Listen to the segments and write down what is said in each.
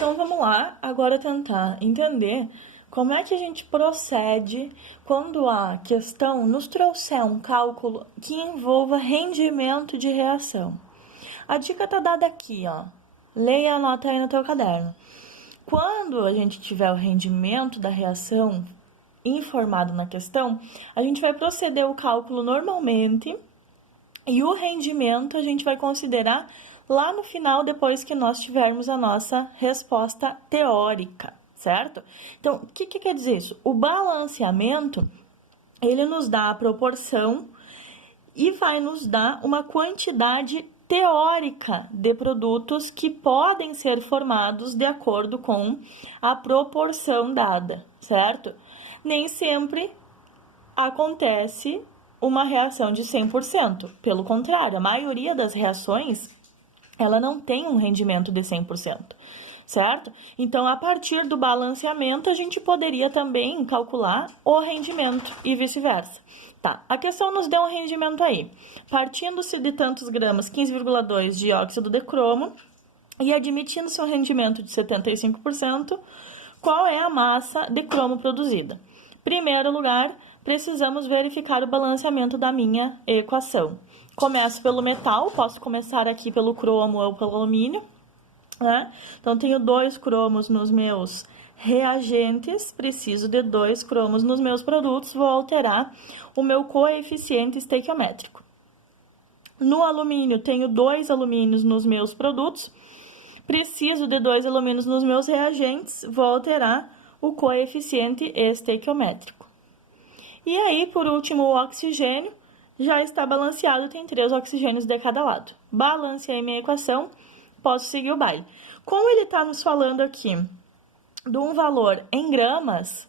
Então vamos lá, agora tentar entender como é que a gente procede quando a questão nos trouxer um cálculo que envolva rendimento de reação. A dica tá dada aqui, ó. Leia e anota aí no teu caderno. Quando a gente tiver o rendimento da reação informado na questão, a gente vai proceder o cálculo normalmente e o rendimento a gente vai considerar lá no final, depois que nós tivermos a nossa resposta teórica, certo? Então, o que quer dizer isso? O balanceamento, ele nos dá a proporção e vai nos dar uma quantidade teórica de produtos que podem ser formados de acordo com a proporção dada, certo? Nem sempre acontece uma reação de 100%. Pelo contrário, a maioria das reações, ela não tem um rendimento de 100%, certo? Então, a partir do balanceamento, a gente poderia também calcular o rendimento e vice-versa. Tá, a questão nos deu um rendimento aí. Partindo-se de tantos gramas, 15,2 de óxido de cromo, e admitindo-se um rendimento de 75%, qual é a massa de cromo produzida? Primeiro lugar, precisamos verificar o balanceamento da minha equação. Começo pelo metal, posso começar aqui pelo cromo ou pelo alumínio, né? Então, tenho 2 cromos nos meus reagentes, preciso de 2 cromos nos meus produtos, vou alterar o meu coeficiente estequiométrico. No alumínio, tenho 2 alumínios nos meus produtos, preciso de 2 alumínios nos meus reagentes, vou alterar o coeficiente estequiométrico. E aí, por último, o oxigênio já está balanceado, tem 3 oxigênios de cada lado. Balanceei minha equação, posso seguir o baile. Como ele está nos falando aqui de um valor em gramas,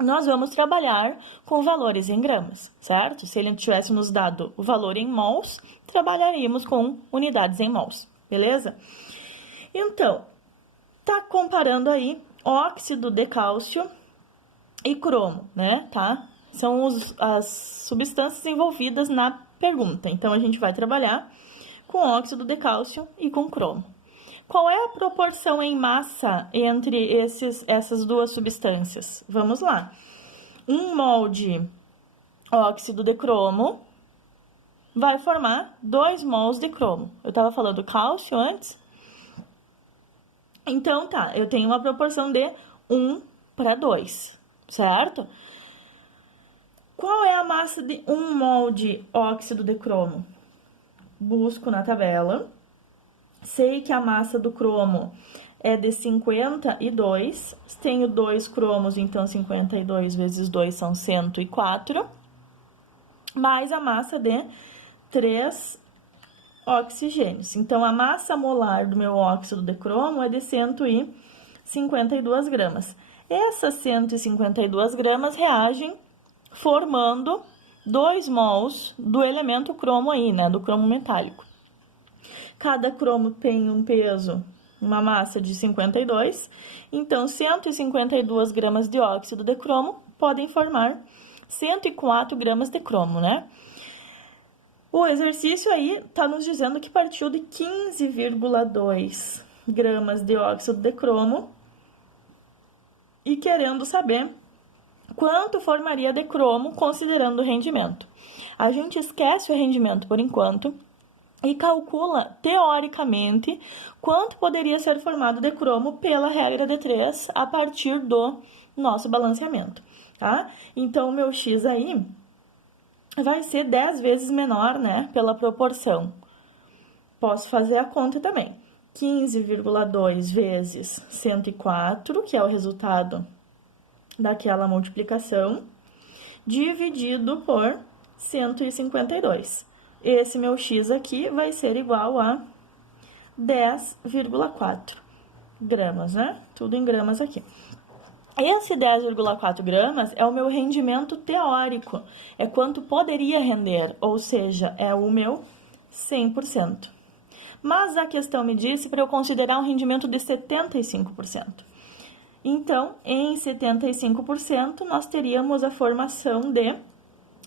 nós vamos trabalhar com valores em gramas, certo? Se ele tivesse nos dado o valor em mols, trabalharíamos com unidades em mols, beleza? Então, tá comparando aí óxido de cálcio e cromo, né, tá? São as substâncias envolvidas na pergunta. Então, a gente vai trabalhar com óxido de cálcio e com cromo. Qual é a proporção em massa entre essas duas substâncias? Vamos lá. 1 mol de óxido de cromo vai formar 2 mols de cromo. Eu estava falando cálcio antes. Então, tá, eu tenho uma proporção de 1 para 2, certo? Qual é a massa de 1 mol de óxido de cromo? Busco na tabela. Sei que a massa do cromo é de 52. Tenho 2 cromos, então 52 vezes 2 são 104. Mais a massa de 3 oxigênios. Então, a massa molar do meu óxido de cromo é de 152 gramas. Essas 152 gramas reagem formando 2 mols do elemento cromo aí, né, do cromo metálico. Cada cromo tem um peso, uma massa de 52, então 152 gramas de óxido de cromo podem formar 104 gramas de cromo, né? O exercício aí tá nos dizendo que partiu de 15,2 gramas de óxido de cromo e querendo saber quanto formaria de cromo considerando o rendimento. A gente esquece o rendimento por enquanto e calcula, teoricamente, quanto poderia ser formado de cromo pela regra de 3 a partir do nosso balanceamento, tá? Então, o meu X aí vai ser 10 vezes menor, né, pela proporção. Posso fazer a conta também. 15,2 vezes 104, que é o resultado daquela multiplicação, dividido por 152. Esse meu X aqui vai ser igual a 10,4 gramas, né? Tudo em gramas aqui. Esse 10,4 gramas é o meu rendimento teórico, é quanto poderia render, ou seja, é o meu 100%. Mas a questão me disse para eu considerar um rendimento de 75%. Então, em 75%, nós teríamos a formação de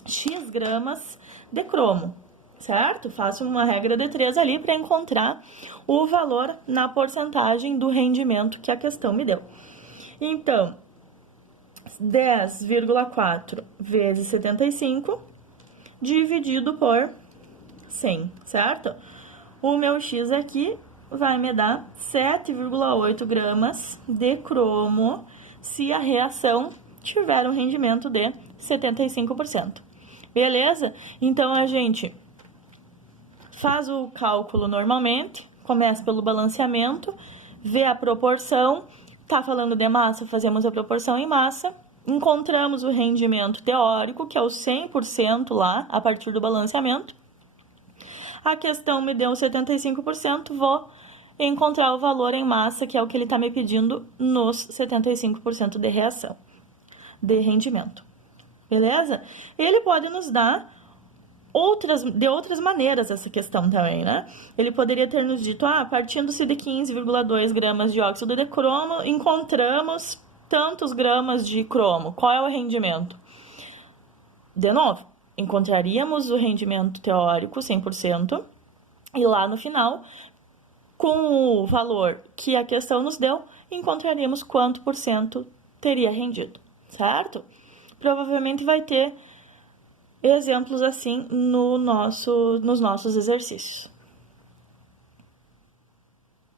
X gramas de cromo, certo? Faço uma regra de 3 ali para encontrar o valor na porcentagem do rendimento que a questão me deu. Então, 10,4 vezes 75 dividido por 100, certo? O meu X aqui vai me dar 7,8 gramas de cromo se a reação tiver um rendimento de 75%. Beleza? Então, a gente faz o cálculo normalmente, começa pelo balanceamento, vê a proporção, tá falando de massa, fazemos a proporção em massa, encontramos o rendimento teórico, que é o 100% lá, a partir do balanceamento. A questão me deu 75%, vou encontrar o valor em massa, que é o que ele está me pedindo nos 75% de reação, de rendimento. Beleza? Ele pode nos dar de outras maneiras essa questão também, né? Ele poderia ter nos dito, partindo-se de 15,2 gramas de óxido de cromo, encontramos tantos gramas de cromo. Qual é o rendimento? De novo, encontraríamos o rendimento teórico 100% e lá no final, com o valor que a questão nos deu, encontraríamos quanto por cento teria rendido, certo? Provavelmente vai ter exemplos assim nos nossos exercícios.